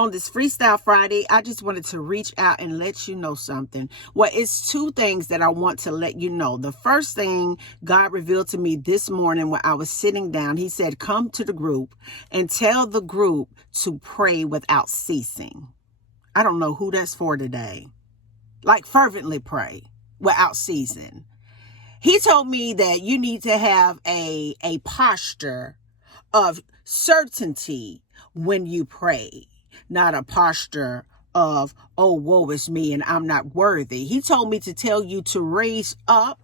On this Freestyle Friday, I just wanted to reach out and let you know something. Well, it's two things that I want to let you know. The first thing God revealed to me this morning when I was sitting down, he said, come to the group and tell the group to pray without ceasing. I don't know who that's for today. Like fervently pray without ceasing. He told me that you need to have a posture of certainty when you pray, not a posture of, oh, woe is me and I'm not worthy. He told me to tell you to raise up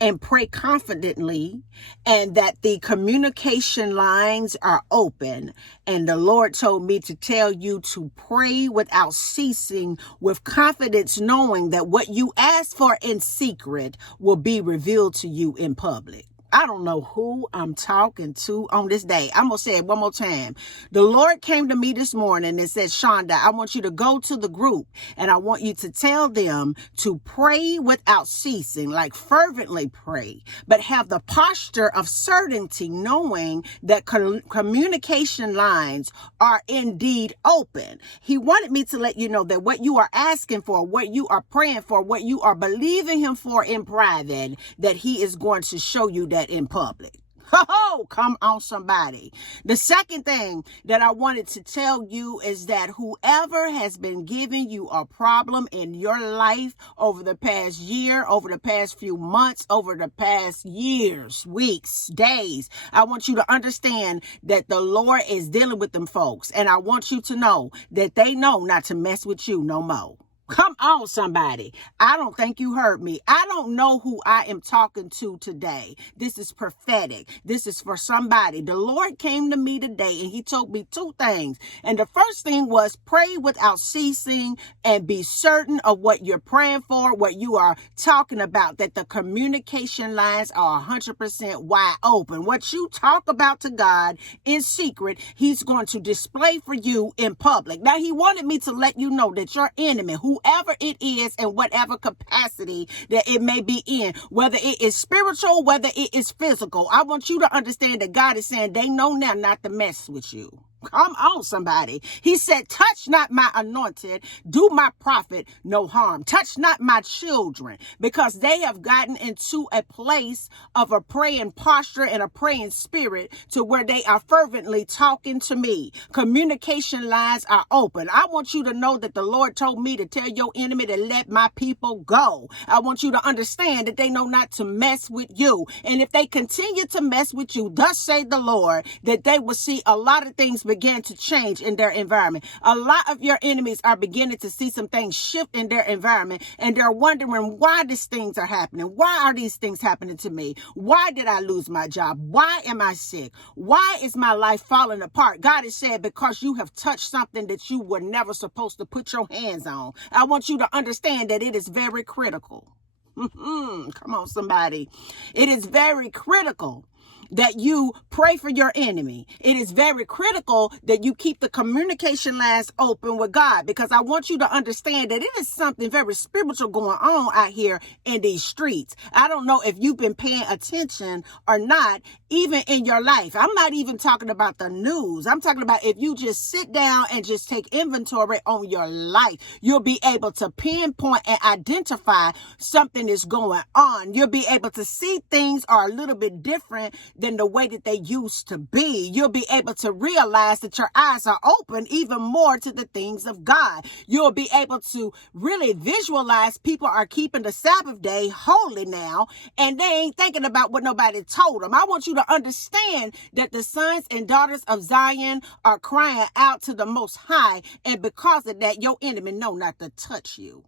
and pray confidently, and that the communication lines are open. And the Lord told me to tell you to pray without ceasing, with confidence, knowing that what you ask for in secret will be revealed to you in public. I don't know who I'm talking to on this day. I'm going to say it one more time. The Lord came to me this morning and said, Shonda, I want you to go to the group and I want you to tell them to pray without ceasing, like fervently pray, but have the posture of certainty, knowing that communication lines are indeed open. He wanted me to let you know that what you are asking for, what you are praying for, what you are believing him for in private, that he is going to show you that in public. Oh, come on, somebody. The second thing that I wanted to tell you is that whoever has been giving you a problem in your life over the past year, over the past few months, over the past years, weeks, days, I want you to understand that the Lord is dealing with them folks. And I want you to know that they know not to mess with you no more. Come on, somebody. I don't think you heard me. I don't know who I am talking to today. This is prophetic. This is for somebody. The Lord came to me today and he told me two things. And the first thing was pray without ceasing and be certain of what you're praying for, what you are talking about, that the communication lines are 100% wide open. What you talk about to God in secret, he's going to display for you in public. Now, he wanted me to let you know that your enemy, whoever it is, in whatever capacity that it may be in, whether it is spiritual, whether it is physical, I want you to understand that God is saying they know now not to mess with you. Come on, somebody. He said, touch not my anointed, do my prophet no harm. Touch not my children, because they have gotten into a place of a praying posture and a praying spirit to where they are fervently talking to me. Communication lines are open. I want you to know that the Lord told me to tell your enemy to let my people go. I want you to understand that they know not to mess with you. And if they continue to mess with you, thus say the Lord, that they will see a lot of things begin to change in their environment. A lot of your enemies are beginning to see some things shift in their environment, and they're wondering why these things are happening. Why are these things happening to me? Why did I lose my job? Why am I sick? Why is my life falling apart? God has said, because you have touched something that you were never supposed to put your hands on. I want you to understand that it is very critical. Come on, somebody. It is very critical that you pray for your enemy. It is very critical that you keep the communication lines open with God, because I want you to understand that it is something very spiritual going on out here in these streets. I don't know if you've been paying attention or not, even in your life. I'm not even talking about the news. I'm talking about if you just sit down and just take inventory on your life, you'll be able to pinpoint and identify something is going on. You'll be able to see things are a little bit different than the way that they used to be. You'll be able to realize that your eyes are open even more to the things of God. You'll be able to really visualize people are keeping the Sabbath day holy now, and they ain't thinking about what nobody told them. I want you to understand that the sons and daughters of Zion are crying out to the Most High, and because of that, your enemy know not to touch you.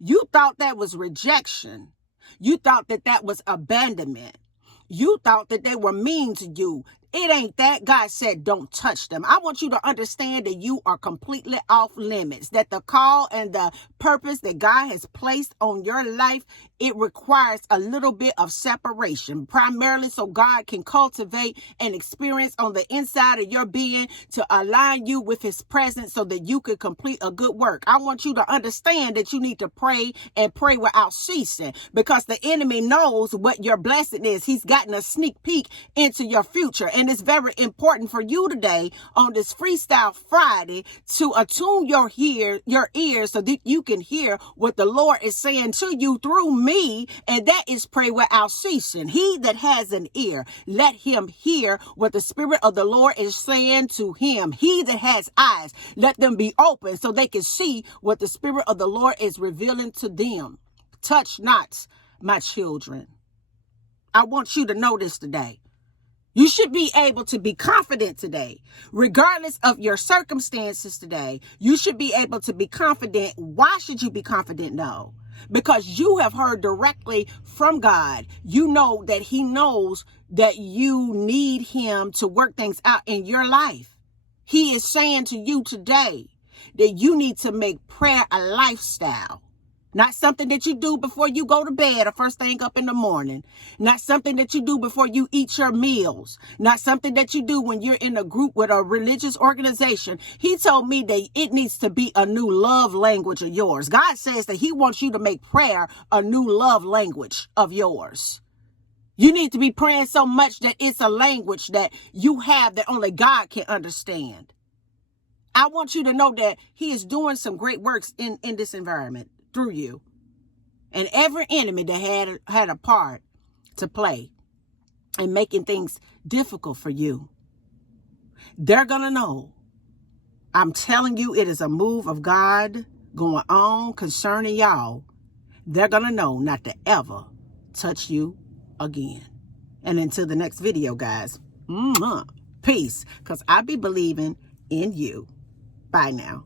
You thought that was rejection. You thought that that was abandonment. You thought that they were mean to you. It ain't that. God said, don't touch them. I want you to understand that you are completely off limits, that the call and the purpose that God has placed on your life it requires a little bit of separation, primarily so God can cultivate an experience on the inside of your being to align you with his presence so that you can complete a good work. I want you to understand that you need to pray and pray without ceasing, because the enemy knows what your blessing is. He's gotten a sneak peek into your future. And it's very important for you today on this Freestyle Friday to attune your ears so that you can hear what the Lord is saying to you through me, and that is pray without ceasing. He that has an ear, let him hear what the Spirit of the Lord is saying to him. He that has eyes, let them be open so they can see what the Spirit of the Lord is revealing to them. Touch not my children. I want you to know this today. You should be able to be confident today, regardless of your circumstances today. You should be able to be confident. Why should you be confident? No, because you have heard directly from God. You know that he knows that you need him to work things out in your life. He is saying to you today that you need to make prayer a lifestyle. Not something that you do before you go to bed or first thing up in the morning. Not something that you do before you eat your meals. Not something that you do when you're in a group with a religious organization. He told me that it needs to be a new love language of yours. God says that he wants you to make prayer a new love language of yours. You need to be praying so much that it's a language that you have that only God can understand. I want you to know that he is doing some great works in this environment through you. And every enemy that had a part to play in making things difficult for you, they're going to know. I'm telling you, it is a move of God going on concerning y'all. They're going to know not to ever touch you again. And until the next video, guys, peace, because I be believing in you. Bye now.